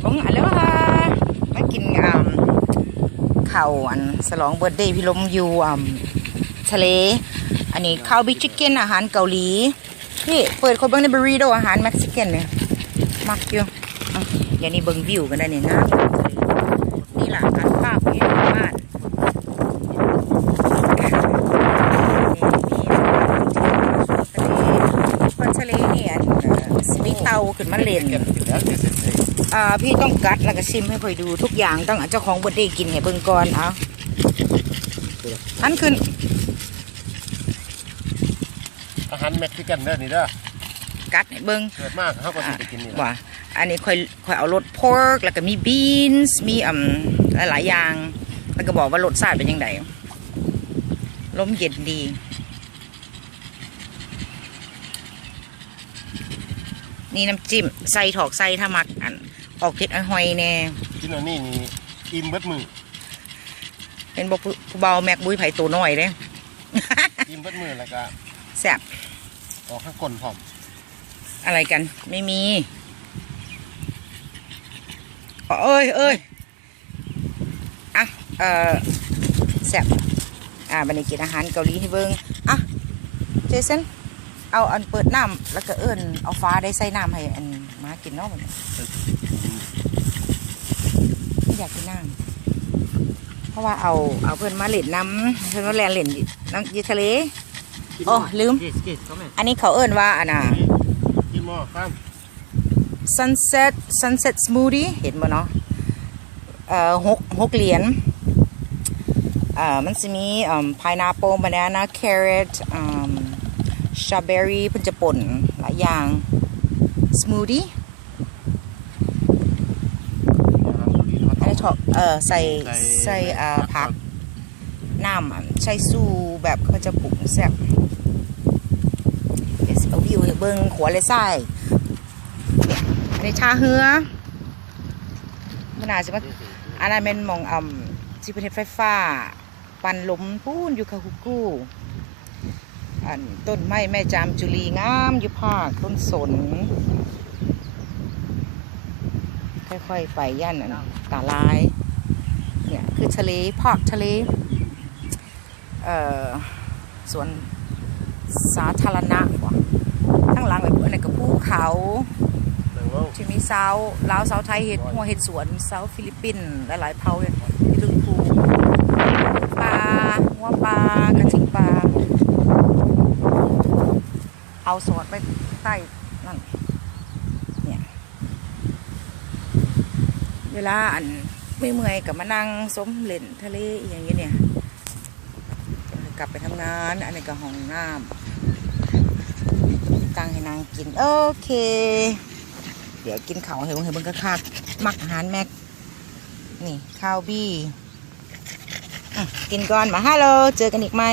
ดบ้งอันแล้วค่ะมากินอ่าข้าวอันสลองเบิร์ดเดย์พี่ลมอยู่อ่าทะเล อันนี้ข้าวบิ๊กชิคเก้นอาหารเกาหลีพี่เปิดคนเบิ้งในบรีโดอาหารเม็กซิกันเนี่ยมักอยู่อย่างนี้เบิ้งวิวกันได้เนี่ยงามนี่แหละการภาพของบ้านทะเลเนี่ยมีเตาขึ้นมาเล่น อ่าพี่ต้องกัดแล้วก็ชิมให้ค่อยดูทุกอย่างต้องเอาเจ้าของบดได้กินให้เบิ่งก่อนเอาอันขึ้นอาหารเม็กซิกันเด้อนี่เด้อกัดให้เบิ่งเกิดมากเขาก็สิไปกินนี่แหละว่าอันนี้ค่อยค่อยเอารส pork แล้วก็มี beans มีอ่าหลายๆอย่าง แล้วก็บอกว่ารสชาติเป็นยังไงลมเย็นดีนี่น้ำจิ้มใส่ถอกใส่ถ้ามักอัน ออกเผ็ดอ้อยหอยแน่กินอันนี้นี่อิ่มเบิดมือเป็นบอกผู้เบาแม็กบุ้ยไผ่ตัวน้อยเด้ อิ่มเบิดมือแล้วก็แซ่บออกข้างก้นพร้อมอะไรกันไม่มีอ๋อเอ้ยเอ้ยอะเออแซ่บอ่าบันนี้กินอาหารเกาหลีให้เบิ้งอะเจสัน เอาอันเปิดน้ำแล้วก็เอิ้นเอาฟ้าได้ใส่น้ำให้อันมากินเนาะบัดนี้ไม่อยากกินน้ำเพราะว่าเอาเอาเพื่อนมาเล่นน้ำเพื่อนมาแลนเล่นอยู่น้ำอยีทะเลโอ้ลืม อันนี้เขาเอิ้นว่าอันน่ะกินหม้อข้าม sunset sunset smoothie เห็นบ่เนาะเอ่อหกหกเหรียญเอ่อมันจะมีอ่า pineapple banana carrot อ่า strawberry เพิ่นจะป่นหลายอย่าง smoothie อันนี้ถอกเอ่อใส่ใส่อ่าผักน้ำอะใช้สู้แบบเขาจะปรุงแซ่บเดี๋ยวสิเอาวิวให้เบิ่งขวาเลยไส้เนี่ยอันนี้ชาเฮือมันอาจจะมาอันนั้นเป็นหมองอ่ำที่ประเทศไฟฟ้า ปันลมพูนอยู่คาคุกู อันต้นไม้แม่จามจุลีงามอยู่ภาคต้นสน ค่อยๆไปย่านนั้นตาลาย เนี่ยคือทะเลภาคทะเล เอ่อสวนสาธารณะว่ะข้งหลังแบบอันนี้ก็ภูเขาที่มีเซาลาวเซาไทยเห็ดหัวเห็ดสวนเซาฟิลิปปินส์หลายๆเผ่าเนี่ยมีถึงภูปลาหัวปลากระทิงปลา เอาสอดไปใต้นั่นเนี่ยเวลาอันไม่เมื่อยกับมานั่งสมเล่นทะเลอย่างเงี้ยเนี่ยกลับไปทำงาน อันนี้ก็ห้องน้ำตั้งให้นางกิน โอเค เดี๋ยวกินข้าวให้เบิ่งให้เบิ่งกะคักมักอาหารแม็ก นี่ข้าวบี้กินก่อนมาฮัลโหลเจอกันอีกไหม